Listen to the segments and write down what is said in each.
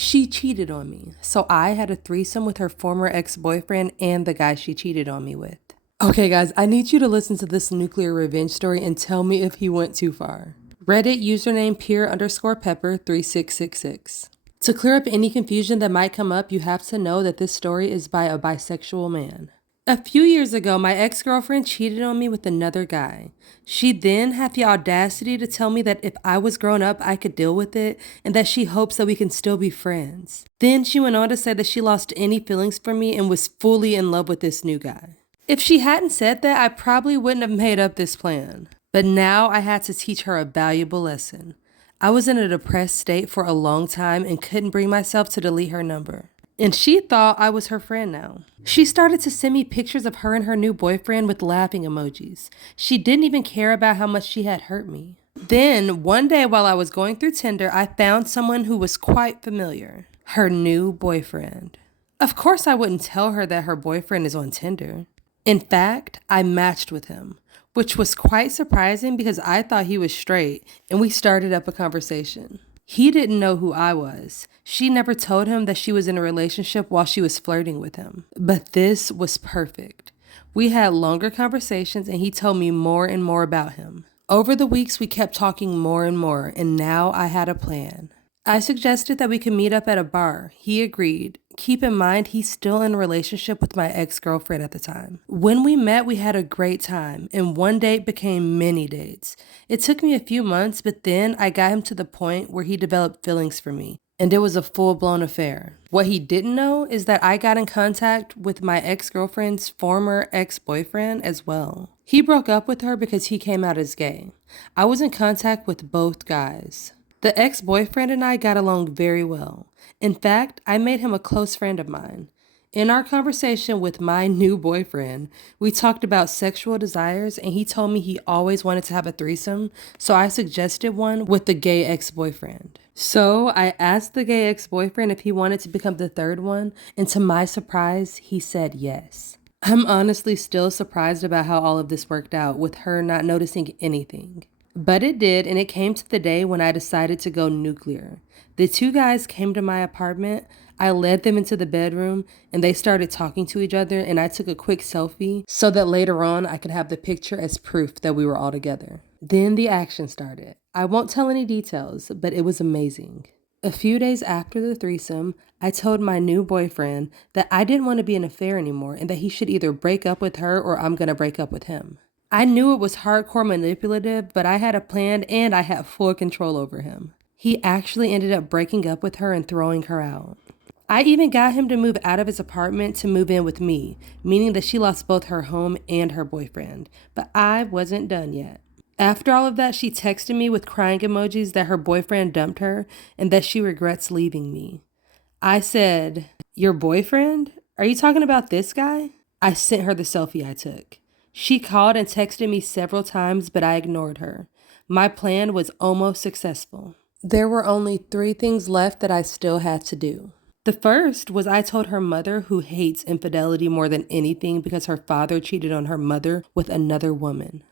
She cheated on me, so I had a threesome with her former ex-boyfriend and the guy she cheated on me with. Okay, guys, I need you to listen to this nuclear revenge story and tell me if he went too far. Reddit username peer_pepper3666. To clear up any confusion that might come up, you have to know that this story is by a bisexual man. A few years ago, my ex-girlfriend cheated on me with another guy. She then had the audacity to tell me that if I was grown up, I could deal with it, and that she hopes that we can still be friends. Then she went on to say that she lost any feelings for me and was fully in love with this new guy. If she hadn't said that, I probably wouldn't have made up this plan. But now I had to teach her a valuable lesson. I was in a depressed state for a long time and couldn't bring myself to delete her number. And she thought I was her friend now. She started to send me pictures of her and her new boyfriend with laughing emojis. She didn't even care about how much she had hurt me. Then, one day while I was going through Tinder, I found someone who was quite familiar. Her new boyfriend. Of course I wouldn't tell her that her boyfriend is on Tinder. In fact, I matched with him, which was quite surprising because I thought he was straight, and we started up a conversation. He didn't know who I was. She never told him that she was in a relationship while she was flirting with him. But this was perfect. We had longer conversations and he told me more and more about him. Over the weeks, we kept talking more and more, and now I had a plan. I suggested that we could meet up at a bar. He agreed. Keep in mind, he's still in a relationship with my ex-girlfriend at the time. When we met, we had a great time, and one date became many dates. It took me a few months, but then I got him to the point where he developed feelings for me, and it was a full-blown affair. What he didn't know is that I got in contact with my ex-girlfriend's former ex-boyfriend as well. He broke up with her because he came out as gay. I was in contact with both guys. The ex-boyfriend and I got along very well. In fact, I made him a close friend of mine. In our conversation with my new boyfriend, we talked about sexual desires and he told me he always wanted to have a threesome, so I suggested one with the gay ex-boyfriend. So I asked the gay ex-boyfriend if he wanted to become the third one, and to my surprise, he said yes. I'm honestly still surprised about how all of this worked out with her not noticing anything. But it did, and it came to the day when I decided to go nuclear. The two guys came to my apartment, I led them into the bedroom, and they started talking to each other, and I took a quick selfie so that later on I could have the picture as proof that we were all together. Then the action started. I won't tell any details, but it was amazing. A few days after the threesome, I told my new boyfriend that I didn't want to be in an affair anymore and that he should either break up with her or I'm gonna break up with him. I knew it was hardcore manipulative, but I had a plan and I had full control over him. He actually ended up breaking up with her and throwing her out. I even got him to move out of his apartment to move in with me, meaning that she lost both her home and her boyfriend. But I wasn't done yet. After all of that, she texted me with crying emojis that her boyfriend dumped her and that she regrets leaving me. I said, "Your boyfriend? Are you talking about this guy?" I sent her the selfie I took. She called and texted me several times, but I ignored her. My plan was almost successful. There were only 3 things left that I still had to do. The first was I told her mother, who hates infidelity more than anything because her father cheated on her mother with another woman.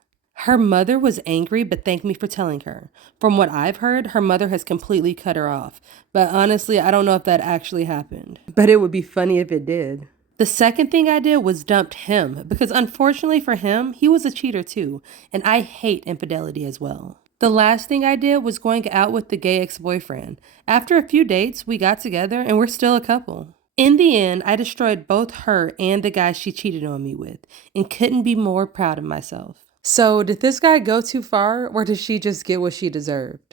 Her mother was angry but thanked me for telling her. From what I've heard, her mother has completely cut her off. But honestly, I don't know if that actually happened. But it would be funny if it did. The second thing I did was dumped him because unfortunately for him, he was a cheater too, and I hate infidelity as well. The last thing I did was going out with the gay ex-boyfriend. After a few dates, we got together and we're still a couple. In the end, I destroyed both her and the guy she cheated on me with and couldn't be more proud of myself. So did this guy go too far or did she just get what she deserved?